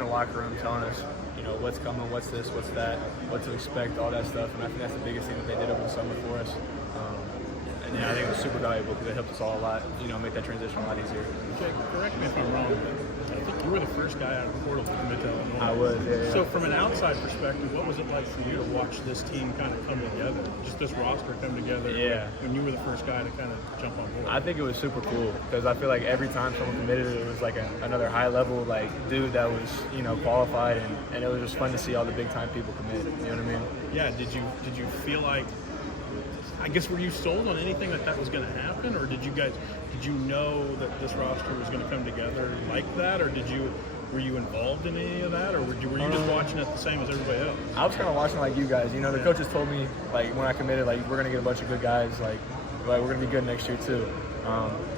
the locker room telling us, what's coming, what's this, what's that, what to expect, all that stuff. And I think that's the biggest thing that they did over the summer for us. And I think it was super valuable because it helped us all a lot, make that transition a lot easier. Jake, correct me if I'm wrong, but I think you were the first guy out of the portal to commit to Illinois. I was, yeah. So from an outside perspective, what was it like for you to watch this team kind of come together, just this roster come together when you were the first guy to kind of jump on board? I think it was super cool because I feel like every time someone committed, it was like another high-level dude that was, qualified, and it was just fun to see all the big-time people commit, you know what I mean? Yeah, did you feel like, I guess, were you sold on anything that was going to happen, or did you know that this roster was going to come together like that, or were you involved in any of that, or were you just watching it the same as everybody else? I was kind of watching like you guys. The coaches told me when I committed, we're going to get a bunch of good guys, we're going to be good next year too.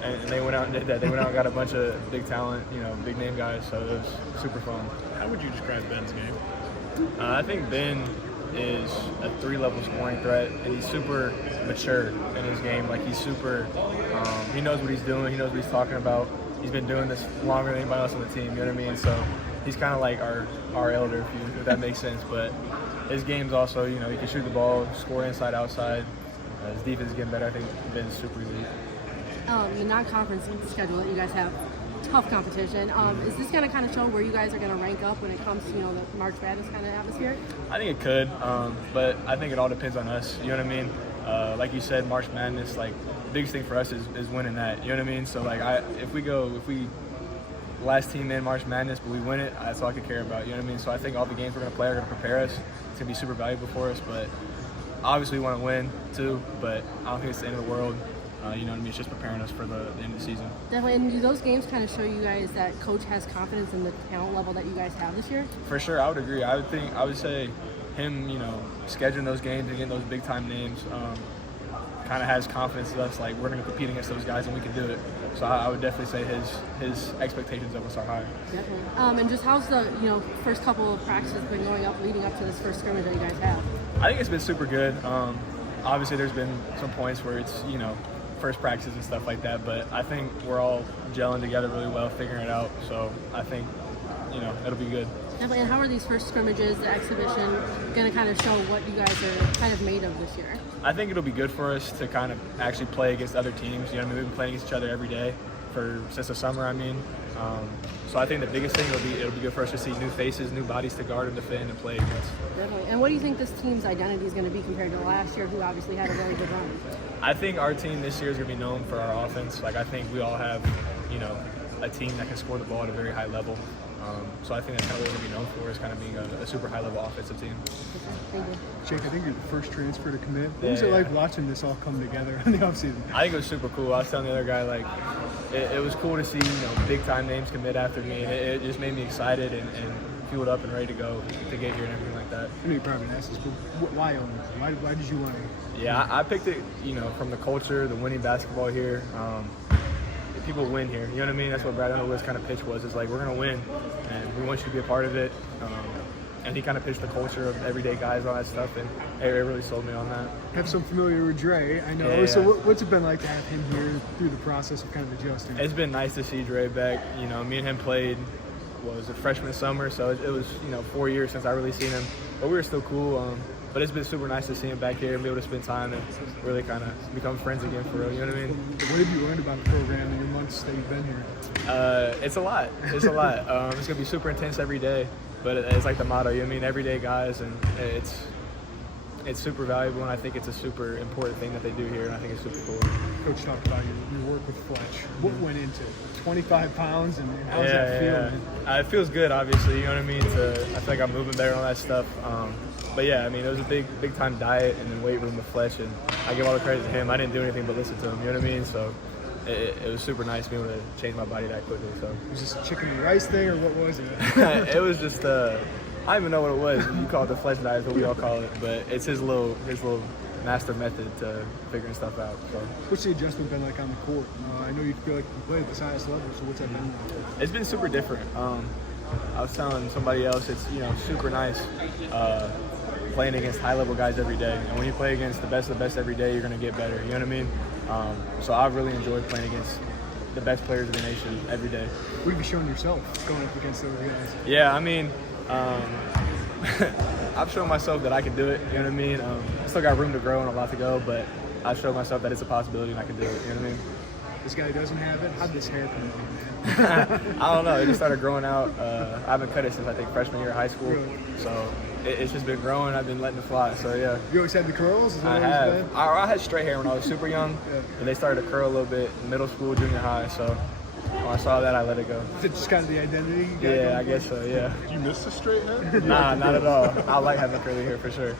And they went out and did that. They went out and got a bunch of big talent, big name guys. So it was super fun. How would you describe Ben's game? I think Ben is a 3-level scoring threat, and he's super mature in his game. He's super, he knows what he's doing, he knows what he's talking about. He's been doing this longer than anybody else on the team, you know what I mean? So he's kind of like our elder, if that makes sense. But his game's also, he can shoot the ball, score inside, outside. His defense is getting better. I think Ben's super elite. The non-conference schedule that you guys have, tough competition. Is this going to kind of show where you guys are going to rank up when it comes to the March Madness kind of atmosphere? I think it could, but I think it all depends on us. You know what I mean? Like you said, March Madness. The biggest thing for us is winning that. You know what I mean? So if we last team in March Madness, but we win it, that's all I could care about. You know what I mean? So I think all the games we're going to play are going to prepare us. It's going to be super valuable for us. But obviously we want to win too. But I don't think it's the end of the world. You know what I mean? It's just preparing us for the end of the season. Definitely. And do those games kind of show you guys that coach has confidence in the talent level that you guys have this year? For sure, I would agree. I would say him, scheduling those games and getting those big time names, kind of has confidence in us. We're going to compete against those guys and we can do it. So I would definitely say his expectations of us are high. Definitely. And just how's the first couple of practices been going up, leading up to this first scrimmage that you guys have? I think it's been super good. Obviously, there's been some points where it's first practices and stuff like that, but I think we're all gelling together really well, figuring it out. So I think it'll be good. Definitely. And how are these first scrimmages, the exhibition, going to kind of show what you guys are kind of made of this year? I think it'll be good for us to kind of actually play against other teams. We've been playing against each other every day since the summer. So I think the biggest thing it'll be good for us to see new faces, new bodies to guard and defend and play against. Definitely. And what do you think this team's identity is going to be compared to last year, who obviously had a really good run? I think our team this year is going to be known for our offense. I think we all have, a team that can score the ball at a very high level. So I think that's kind of what we're going to be known for, is kind of being a super high-level offensive team. Thank you. Jake, I think you're the first transfer to commit. What was it like watching this all come together in the offseason? I think it was super cool. I was telling the other guy, it was cool to see, big-time names commit after me. It just made me excited and fueled up and ready to go to get here and everything like that. I know you probably asked this, but why Illinois? Why did you want to? Yeah, I picked it, from the culture, the winning basketball here. People win here. You know what I mean? That's what Brad Underwood's kind of pitch was. It's we're going to win, and we want you to be a part of it. And he kind of pitched the culture of everyday guys, all that stuff, and it really sold me on that. Have some familiar with Dre, I know. Yeah. So what's it been like to have him here through the process of kind of adjusting? It's been nice to see Dre back. Me and him played, freshman summer, so it was, 4 years since I really seen him. But we were still cool. But it's been super nice to see him back here and be able to spend time and really kind of become friends again for real, you know what I mean? What have you learned about the program in your months that you've been here? It's a lot. It's a lot. It's going to be super intense every day, but it's like the motto, you know what I mean? Everyday guys, and it's super valuable, and I think it's a super important thing that they do here, and I think it's super cool. Coach talked about your work with Fletch. What went into it? 25 pounds, and how's that feel? It feels good, obviously, you know what I mean? I feel like I'm moving better and all that stuff. But yeah, it was a big time diet and then weight room with Fletch, and I give all the credit to him. I didn't do anything but listen to him, you know what I mean? So it was super nice being able to change my body that quickly. So was this a chicken and rice thing, or what was it? It was just I don't even know what it was. You call it the Fletch diet, but we all call it. But it's his little master method to figuring stuff out. So what's the adjustment been like on the court? I know you feel like you play at the highest level, so what's that been like? It's been super different. I was telling somebody else, it's super nice playing against high-level guys every day. And when you play against the best of the best every day, you're going to get better. You know what I mean? So I've really enjoyed playing against the best players in the nation every day. What have you shown yourself going up against those guys? Yeah, I mean, I've shown myself that I can do it. You know what I mean? I still got room to grow and a lot to go, but I've shown myself that it's a possibility and I can do it. You know what I mean? This guy doesn't have it. How'd this hair come out, man? I don't know. It just started growing out. I haven't cut it since I think freshman year of high school. Really? So it's just been growing. I've been letting it fly. So yeah. You always had the curls? Is that I always have. been? I had straight hair when I was super young, Yeah. and they started to curl a little bit in middle school, junior high. So when I saw that, I let it go. Is it just kind of the identity you got Yeah, going I for guess it? so. Yeah. Do you miss the straight hair? Nah, not at all. I like having curly hair for sure.